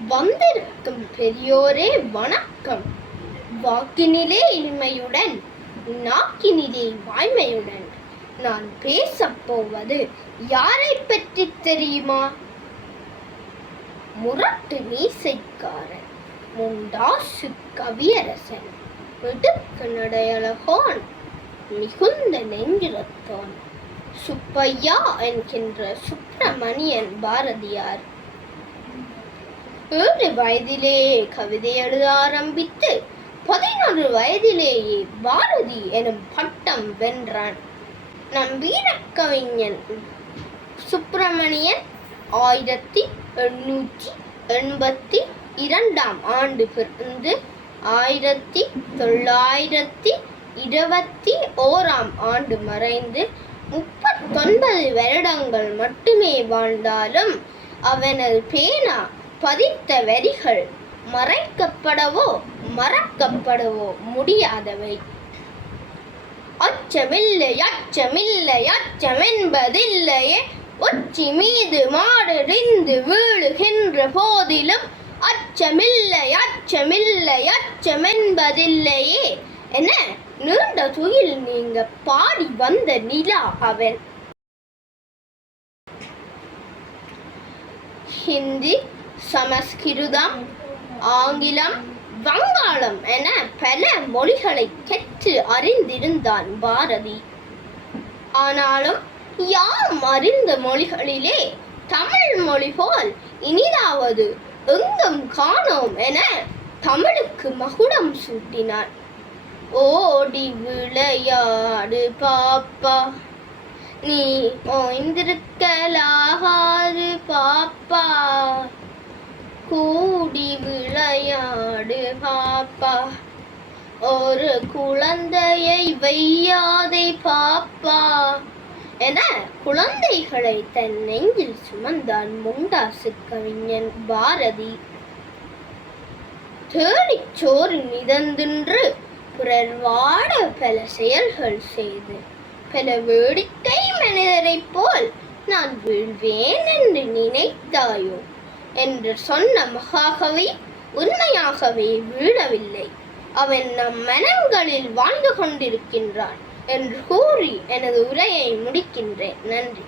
வந்திருக்கும் பெரியோரே வணக்கம். வாக்கினிலே இனிமையுடன் நாக்கினிலே வாய்மையுடன் நான் பேசப்போவது யாரை பற்றி தெரியுமா? முரட்டு மீசைக்காரன் முண்டாசு கவியரசன் மிடுக்கு நடையழகான் மிகுந்த நெஞ்சிரத்தான். சுப்பையா என்கின்ற சுப்பிரமணியன் பாரதியார் ஏழு வயதிலேயே கவிதை எழுத ஆரம்பித்து பதினொரு வயதிலேயே பாரதி எனும் பட்டம் வென்றான். நம் வீரக்கவிஞன் சுப்பிரமணியன் ஆயிரத்தி எண்ணூற்றி எண்பத்தி இரண்டாம் ஆண்டு பிறந்து ஆயிரத்தி தொள்ளாயிரத்தி இருபத்தி ஓராம் ஆண்டு மறைந்து முப்பத்தொன்பது வருடங்கள் மட்டுமே வாழ்ந்தாலும் அவனது பேனா பதித்த வரிகள் மறைக்கப்படவோ மறக்கப்படவோ முடியாதவை. அச்சமில்லை அச்சமில்லை அச்சமென்பதில்லையே. உச்சி மீது மாடறிந்து வீழுகின்ற போதிலும் அச்சமில்லை அச்சமில்லை அச்சமென்பதில்லையே என நீண்ட துயில் நீங்க பாடி வந்த நிலா அவன். ஹிந்தி சமஸ்கிருதம் ஆங்கிலம் வங்காளம் என பல மொழிகளை கற்று அறிந்திருந்தான் பாரதி. ஆனாலும் யாரும் அறிந்த மொழிகளிலே தமிழ் மொழி போல் இனிதாவது எங்கும் காணோம் என தமிழுக்கு மகுடம் சூட்டினார் ஓடி விளையாடு பாப்பா நீ ஓய்ந்திருக்கலாகாது பாப்பா கூடி விளையாடு பாப்பா. ஒரு குழந்தையை வையாதே பாப்பா. என குழந்தைகளை தன் நெஞ்சில் சுமந்தான் முண்டாசு கவிஞன் பாரதி. தேடிச் சோறு மிதந்தின்று பிறர் வாட பல செயல்கள் செய்து பல வேடிக்கை மனிதரைப் போல் நான் வீழ்வேன் என்று நினைத்தாயோ? என்று சொன்ன மகாகவி உண்மையாகவே வீழவில்லை. அவன் நம் மனங்களில் வாழ்ந்து கொண்டிருக்கின்றான் என்று கூறி எனது உரையை முடிக்கின்றேன். நன்றி.